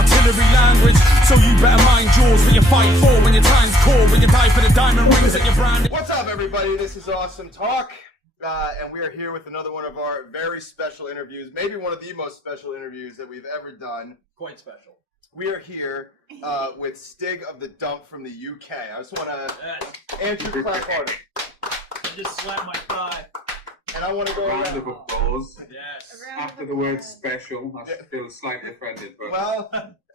artillery language. So you better mind yours when you fight for, when your time's core, when you die for the diamond rings that you're branded. What's up, everybody? This is Awesome Talk, and we are here with another one of our very special interviews, maybe one of the most special interviews that we've ever done. Quite special. We are here with Stig of The Dump from the UK. I just want to Andrew clap harder. I just slapped my thigh. And I want to go round around. of applause. Yes. After the word special, I feel slightly offended. But Well,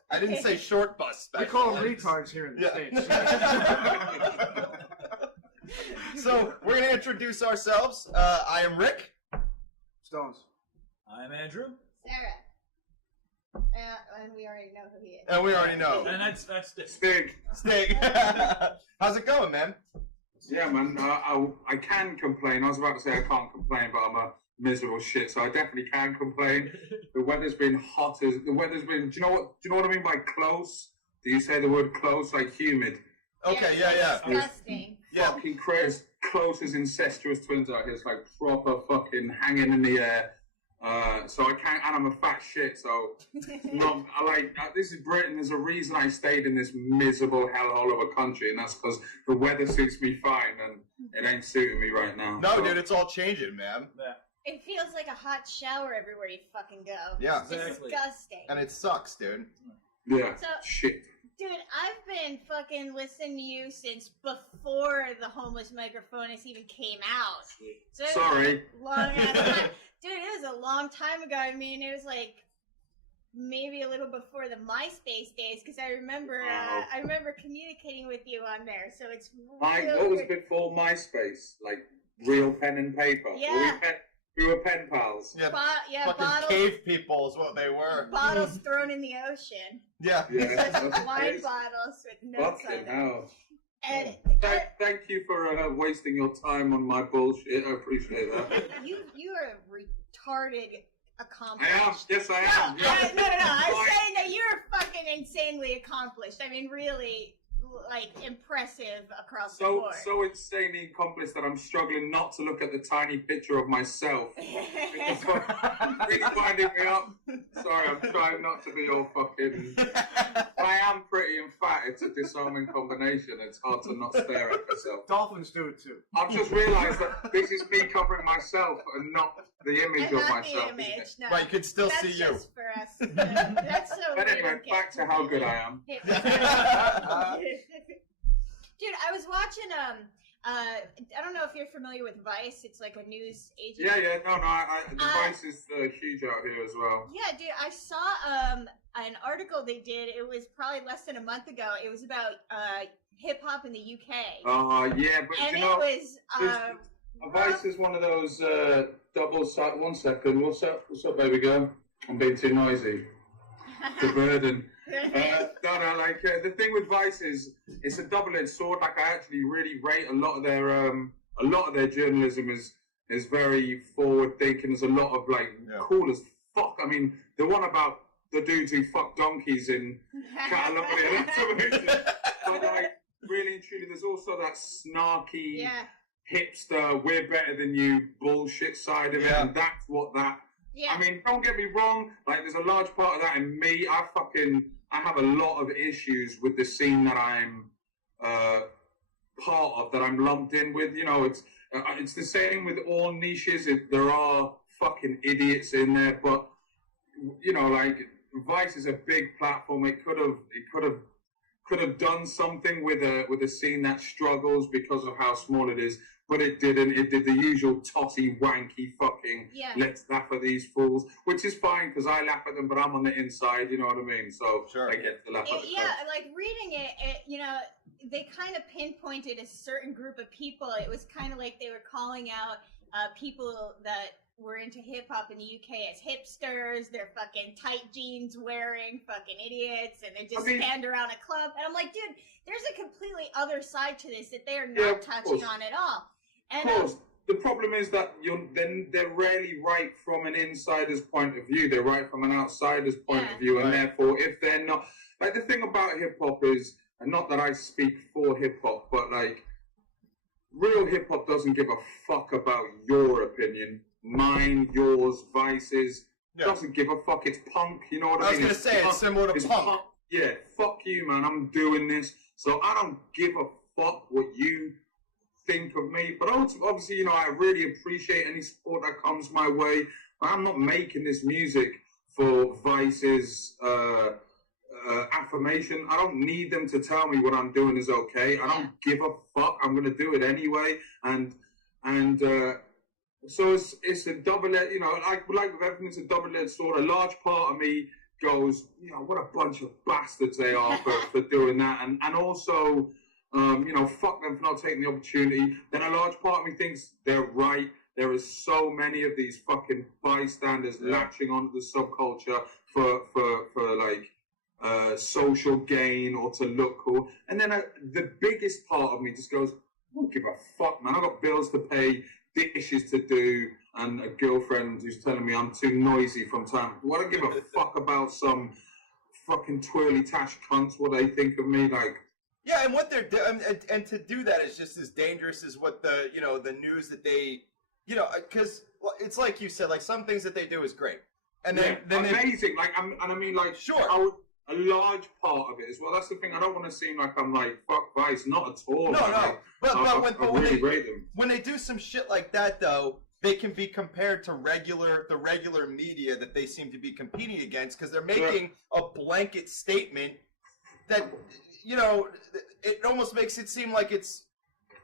I didn't say short bus special. We call them retards here in the States. So, we're going to introduce ourselves. I am Rick. Stones. I'm Andrew. Sarah. And we already know who he is. And we already know. And that's Stig. Stig. How's it going, man? Yeah, man, I can complain. I was about to say I can't complain, but I'm a miserable shit, so I definitely can complain. The weather's been hot as do you know what I mean by close? Do you say the word close, like humid? Okay, yeah. Disgusting. Yeah. Fucking close as incestuous twins out here. It's like proper fucking hanging in the air. So I can't, and I'm a fat shit, so this is Britain. There's a reason I stayed in this miserable hellhole of a country, and that's because the weather suits me fine, and it ain't suiting me right now. No, so. Dude, it's all changing, man. Yeah. It feels like a hot shower everywhere you fucking go. Yeah. It's Exactly. disgusting. And it sucks, dude. Yeah, So- shit. Dude, I've been fucking listening to you since before the homeless microphonist even came out. So it was Sorry. a long ass time. Dude, it was a long time ago. I mean, it was like maybe a little before the MySpace days, because I remember communicating with you on there. So it's What was before MySpace? Like real pen and paper? Yeah. We were pen pals. Yeah, fucking bottles, cave people is what they were. bottles thrown in the ocean. Yeah. Yeah. Such wine bottles with notes on Fucking them. hell. And Thank you for wasting your time on my bullshit. I appreciate that. you are retarded accomplished. I am. Yes, I am. No, I'm saying that you're fucking insanely accomplished. I mean, really, like, impressive across the board. So insanely accomplished that I'm struggling not to look at the tiny picture of myself. It's really winding me up. Sorry, I'm trying not to be all fucking... I am pretty and fat. It's a disarming combination. It's hard to not stare at myself. Dolphins do it too. I've just realised that this is me covering myself and not the image And of not myself. the image, no. But you can still That's see you. just for us. That's so But we anyway, don't get back to how good I am. Dude, I was watching I don't know if you're familiar with Vice. It's like a news agency. Yeah, no, the Vice is huge out here as well. Yeah, dude, I saw an article they did. It was probably less than a month ago. It was about hip hop in the UK. Yeah, but And you know, it was Vice is one of those double side. 1 second, what's up, baby girl? I'm being too noisy. It's a burden. The thing with Vice is it's a double-edged sword. Like, I actually really rate a lot of their journalism is very forward-thinking. There's a lot of cool as fuck. I mean, the one about the dudes who fuck donkeys in Catalonia, that's amazing. But really and truly, there's also that snarky hipster, we're better than you bullshit side of it, and that's what that. Yeah. I mean, don't get me wrong. Like, there's a large part of that in me. I have a lot of issues with the scene that I'm part of, that I'm lumped in with. You know, it's the same with all niches. There are fucking idiots in there, but you know, like, Vice is a big platform. It could have done something with a scene that struggles because of how small it is. But it didn't. It did the usual totty, wanky, fucking, let's laugh at these fools, which is fine because I laugh at them, but I'm on the inside, you know what I mean? So sure. I get to laugh at them. Yeah, like reading it, you know, they kind of pinpointed a certain group of people. It was kind of like they were calling out people that were into hip hop in the UK as hipsters. They're fucking tight jeans wearing fucking idiots, and they just stand around a club. And I'm like, dude, there's a completely other side to this that they are not touching on at all. And, of course. The problem is that they're rarely right from an insider's point of view. They're right from an outsider's point of view. And therefore, if they're not... Like, the thing about hip-hop is, and not that I speak for hip-hop, but, like, real hip-hop doesn't give a fuck about your opinion. Mine, yours, Vice's, doesn't give a fuck. It's punk, you know what I mean? I was going to say, it's similar to punk. Yeah, fuck you, man. I'm doing this. So I don't give a fuck what you think of me. But obviously, you know, I really appreciate any support that comes my way. But I'm not making this music for Vice's affirmation. I don't need them to tell me what I'm doing is okay. I don't give a fuck. I'm going to do it anyway. And so it's a double-edged, you know, like with everything, it's a double-edged sword. A large part of me goes, you know, what a bunch of bastards they are for doing that. And also, you know, fuck them for not taking the opportunity. Then a large part of me thinks they're right. There is so many of these fucking bystanders latching onto the subculture for like social gain or to look cool. And then the biggest part of me just goes, I don't give a fuck, man. I got bills to pay, dishes to do, and a girlfriend who's telling me I'm too noisy from time. What I give a fuck about some fucking twirly tash cunts, what they think of me, like. Yeah, and what they're doing, and to do that is just as dangerous as what the, you know, the news that they, you know, because it's like you said, like some things that they do is great, and then amazing, like, and I mean, like, sure. A large part of it as well. That's the thing. I don't want to seem like I'm like fuck Vice, not at all. No, like, no. But I really rate them. When they do some shit like that, though, they can be compared to the regular media that they seem to be competing against because they're making a blanket statement that, you know, it almost makes it seem like it's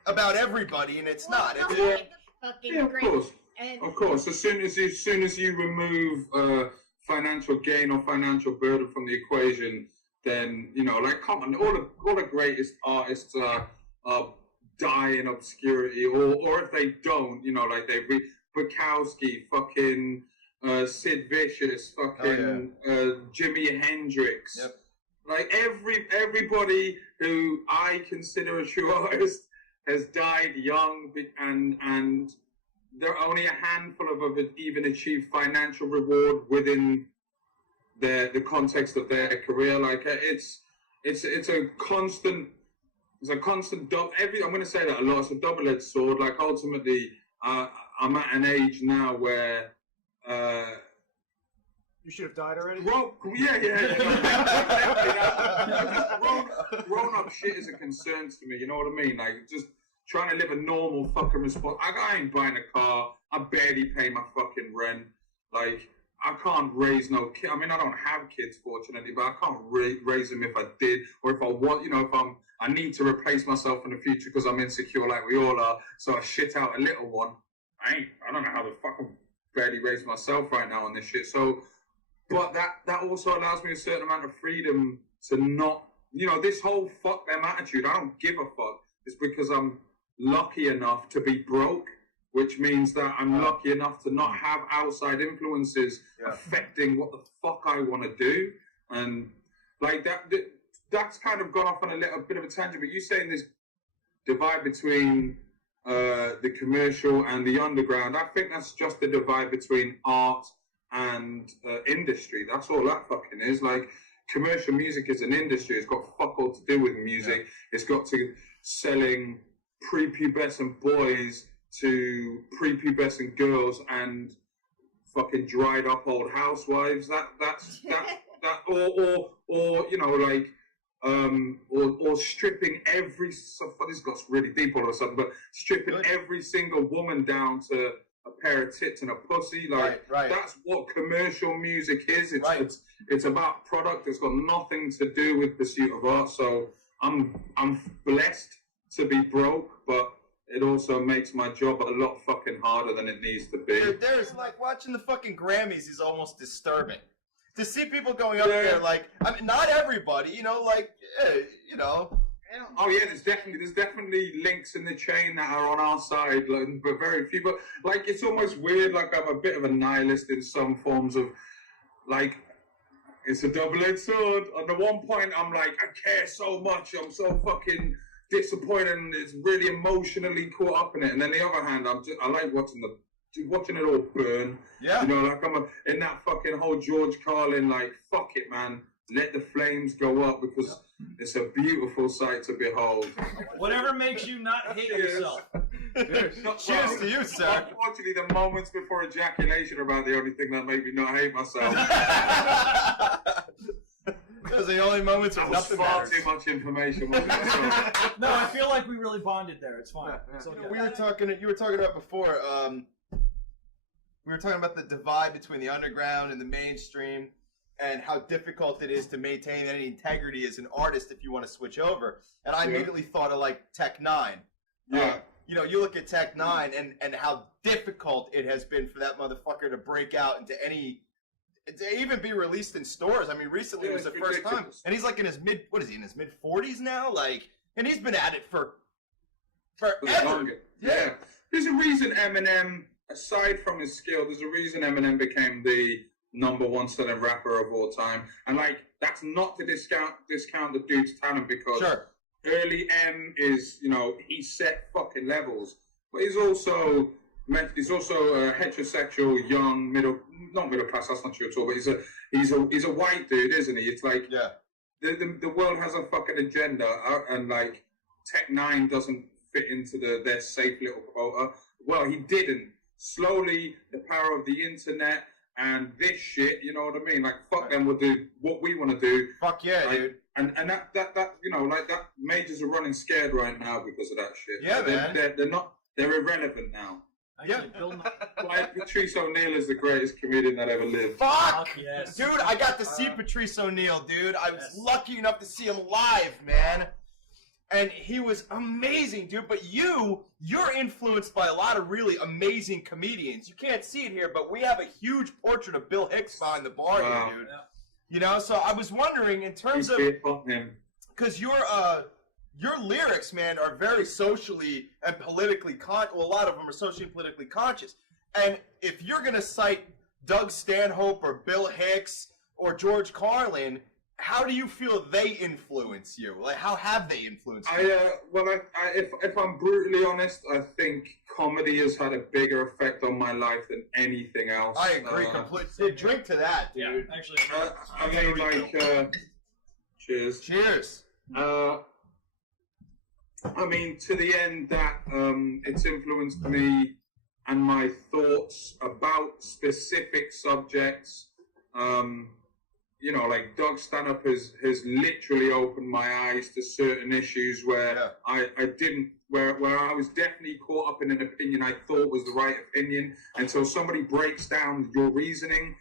about everybody, and it's not. No, It's, fucking of great. course. And Of course. As soon as you remove financial gain or financial burden from the equation, then, you know, like, come on, all the greatest artists die in obscurity, or if they don't, you know, like Bukowski, fucking Sid Vicious, fucking Jimi Hendrix. Yep. Like everybody who I consider a true artist has died young, and there are only a handful of them that even achieve financial reward within the context of their career. Like it's a constant. It's a constant. I'm going to say that a lot. It's a double-edged sword. Like ultimately, I'm at an age now where. You should have died already? Well, yeah. Grown-up shit is a concern to me. You know what I mean? Like just trying to live a normal fucking response. I ain't buying a car. I barely pay my fucking rent. Like I can't raise no kid. I mean, I don't have kids, fortunately, but I can't raise them if I did, or if I want. You know, if I need to replace myself in the future because I'm insecure, like we all are. So I shit out a little one. I don't know how the fuck I'm barely raise myself right now on this shit. So. But that also allows me a certain amount of freedom to not, you know, this whole fuck them attitude, I don't give a fuck. It's because I'm lucky enough to be broke, which means that I'm lucky enough to not have outside influences affecting what the fuck I want to do. And like that's kind of gone off on a little bit of a tangent, but you saying this divide between the commercial and the underground, I think that's just the divide between art and industry. That's all that fucking is. Like commercial music is an industry. It's got fuck all to do with music. It's got to selling prepubescent boys to prepubescent girls and fucking dried up old housewives. That's or you know, like or stripping every. So this got really deep all of a sudden, but stripping every single woman down to a pair of tits and a pussy, like that's what commercial music is. It's about product. It's got nothing to do with pursuit of art. So I'm blessed to be broke, but it also makes my job a lot fucking harder than it needs to be. There's like watching the fucking Grammys is almost disturbing. To see people going up there, like, I mean, not everybody, you know, like, you know. Oh yeah, there's definitely links in the chain that are on our side, like, but very few. But like, it's almost weird. Like I'm a bit of a nihilist in some forms of, like, it's a double-edged sword. On the one point, I'm like, I care so much. I'm so fucking disappointed, and it's really emotionally caught up in it. And then the other hand, I like watching it all burn. Yeah. You know, like in that fucking whole George Carlin, like, fuck it, man. let the flames go up because it's a beautiful sight to behold. Whatever makes you not hate Cheers. yourself. Cheers to you, sir. Unfortunately, the moments before ejaculation are about the only thing that made me not hate myself. Those are the only moments where That was nothing far matters. too much information, wasn't it? So, No, I feel like we really bonded there. It's fine. It's okay. You were talking about before, we were talking about the divide between the underground and the mainstream and how difficult it is to maintain any integrity as an artist if you want to switch over. And I immediately thought of like Tech 9. yeah. You know, you look at Tech 9 and how difficult it has been for that motherfucker to break out into any, to even be released in stores. I mean, recently it was the it's first time. ridiculous. And he's like in his mid 40s now? Like, and he's been at it for forever. Longer. Yeah. There's a reason Eminem, aside from his skill, there's a reason Eminem became the #1 selling rapper of all time. And like, that's not to discount the dude's talent because Sure. early M is, you know, he set fucking levels. But he's also a heterosexual, young, not middle class, that's not true at all, but he's a white dude, isn't he? It's like, Yeah. the world has a fucking agenda, and like Tech 9 doesn't fit into their safe little quota. Well, he didn't. Slowly, the power of the internet and this shit, you know what I mean? Like, fuck them, we'll do what we want to do. Fuck yeah, Like, dude. And that you know, like that majors are running scared right now because of that shit. Yeah, man. They're irrelevant now. Actually, Bill Nye. Like, Patrice O'Neal is the greatest comedian that ever lived. Fuck! Fuck yes. Dude, I got to see Patrice O'Neal, dude. I was lucky enough to see him live, man. And he was amazing, dude. But you're influenced by a lot of really amazing comedians. You can't see it here, but we have a huge portrait of Bill Hicks behind the bar Wow. here, dude. Yeah. You know, so I was wondering in terms of, because your lyrics, man, are very socially and politically well, a lot of them are socially and politically conscious. And if you're gonna cite Doug Stanhope or Bill Hicks or George Carlin, how do you feel they influence you? Like, how have they influenced you? If I'm brutally honest, I think comedy has had a bigger effect on my life than anything else. I agree completely. Drink to that, dude. Yeah, actually. I mean, like, cheers. Cheers. I mean, to the end that it's influenced me and my thoughts about specific subjects. You know, like Doug Stanhope has literally opened my eyes to certain issues where I didn't, where I was definitely caught up in an opinion I thought was the right opinion. And so somebody breaks down your reasoning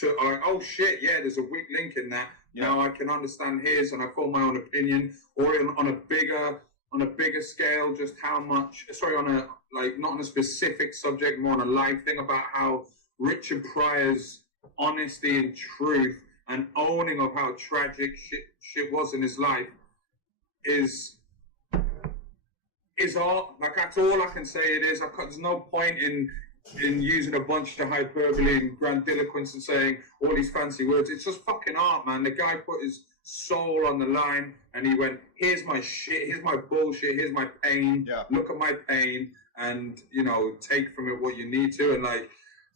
to like, oh shit, yeah, there's a weak link in that. Yeah. Now I can understand his and I form my own opinion, or on a bigger scale, just how much, not on a specific subject, more on a live thing about how Richard Pryor's honesty and truth and owning of how tragic shit was in his life is art. Like, that's all I can say it is. There's no point in using a bunch of hyperbole and grandiloquence and saying all these fancy words. It's just fucking art, man. The guy put his soul on the line and he went, here's my shit, here's my bullshit, here's my pain. Yeah. Look at my pain and, you know, take from it what you need to. And like,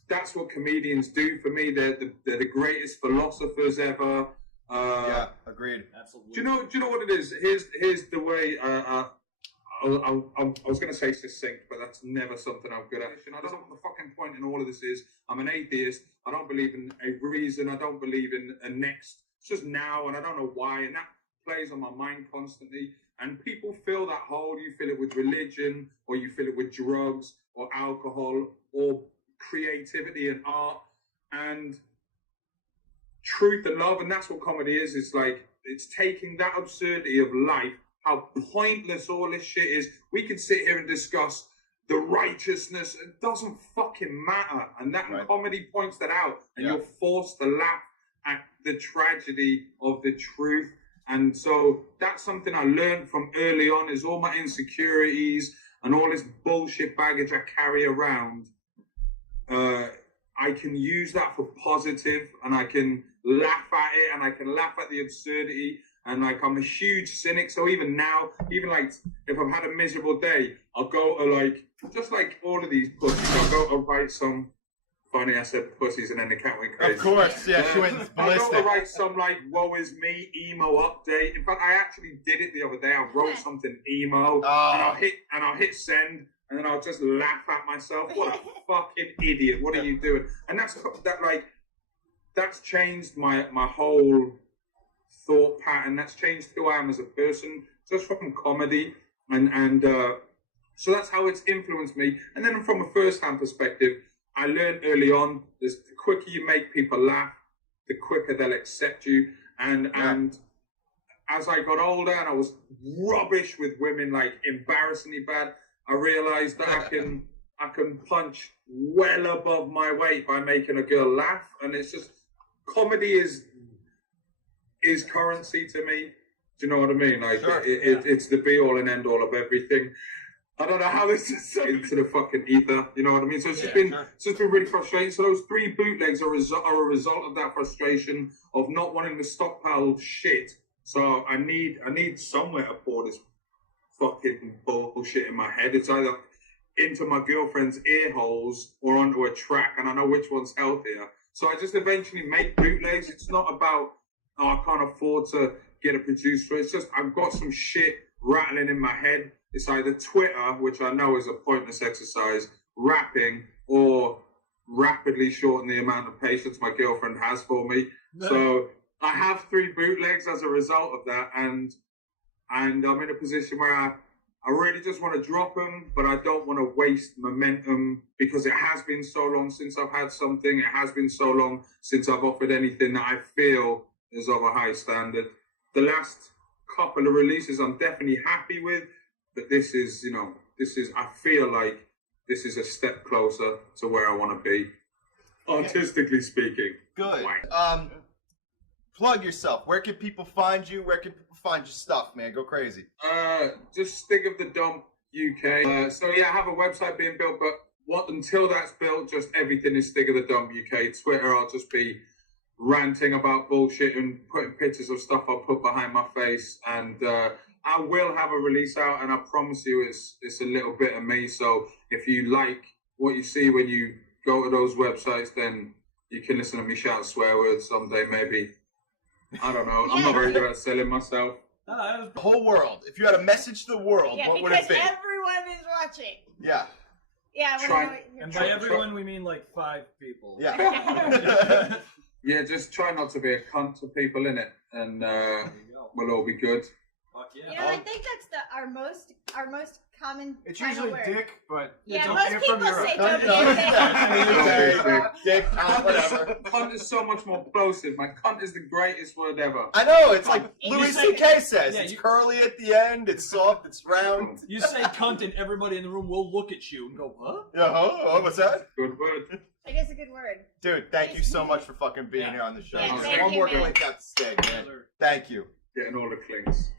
that's what comedians do for me. They're the greatest philosophers ever. Yeah, agreed. Absolutely. Do you know what it is? Here's the way. I was going to say succinct, but that's never something I'm good at. I don't know what the fucking point in all of this is. I'm an atheist. I don't believe in a reason. I don't believe in a next. It's just now, and I don't know why. And that plays on my mind constantly. And people fill that hole. You fill it with religion, or you fill it with drugs, or alcohol, or creativity and art and truth and love. And that's what comedy is. It's like, it's taking that absurdity of life, how pointless all this shit is. We can sit here and discuss the righteousness. It doesn't fucking matter. And that comedy points that out. And you're forced to laugh at the tragedy of the truth. And so that's something I learned from early on, is all my insecurities and all this bullshit baggage I carry around. I can use that for positive, and I can laugh at it, and I can laugh at the absurdity. And like, I'm a huge cynic, so even now, even like if I've had a miserable day, I'll go to like, just like all of these pussies, I'll go to write some funny I said pussies and then the cat went crazy. Of course, yeah, she went I got to ballistic. write some like woe is me emo update. In fact, I actually did it the other day. I wrote something emo and I'll hit send and then I'll just laugh at myself. What a fucking idiot! What are you doing? And that's changed my whole thought pattern. That's changed who I am as a person, just from comedy and so that's how it's influenced me. And then from a first-hand perspective, I learned early on, the quicker you make people laugh, the quicker they'll accept you. And as I got older and I was rubbish with women, like embarrassingly bad, I realized that I can punch well above my weight by making a girl laugh. And it's just, comedy is currency to me. Do you know what I mean? Like, sure. It's the be-all and end-all of everything. I don't know how this is into the fucking ether. You know what I mean? So it's just been really frustrating. So those 3 bootlegs are a result of that frustration of not wanting to stockpile shit. So I need somewhere to pour this fucking bullshit in my head. It's either into my girlfriend's ear holes or onto a track, and I know which one's healthier. So I just eventually make bootlegs. It's not about, oh, I can't afford to get a producer. It's just I've got some shit rattling in my head. It's either Twitter, which I know is a pointless exercise, rapping, or rapidly shorten the amount of patience my girlfriend has for me. No. So I have 3 bootlegs as a result of that, and I'm in a position where I really just want to drop them, but I don't want to waste momentum because it has been so long since I've had something. It has been so long since I've offered anything that I feel is of a high standard. The last couple of releases I'm definitely happy with, but this is, I feel like this is a step closer to where I want to be, artistically speaking. Good. Plug yourself. Where can people find you? Where can people find your stuff, man? Go crazy. Just Stig of the Dump UK. So yeah, I have a website being built, but until that's built, just everything is Stig of the Dump UK. Twitter, I'll just be ranting about bullshit and putting pictures of stuff I'll put behind my face, and I will have a release out, and I promise you it's a little bit of me. So if you like what you see when you go to those websites, then you can listen to me shout swear words someday, maybe. I don't know. I'm not very good at selling myself. The whole world. If you had a message to the world, what would it be? Because everyone is watching. Yeah. Yeah. And by everyone, we mean like 5 people. Yeah. Yeah, just try not to be a cunt to people, innit? And we'll all be good. Fuck yeah. You know, I think that's our most common. It's final usually word. dick, but Yeah, don't most hear people from your say Don't don't Dick, whatever. Cunt is so much more plosive. My cunt is the greatest word ever. I know, it's like You Louis say- C.K. says. Yeah, It's you- curly at the end, it's soft, it's round. You say cunt and everybody in the room will look at you and go, huh? Oh, what's that? Good word. It is a good word. Dude, thank you so much for fucking being Yeah. here on the show. Yeah, One thank you, more man. clink out the Stig, man. Thank you. Getting all the clinks.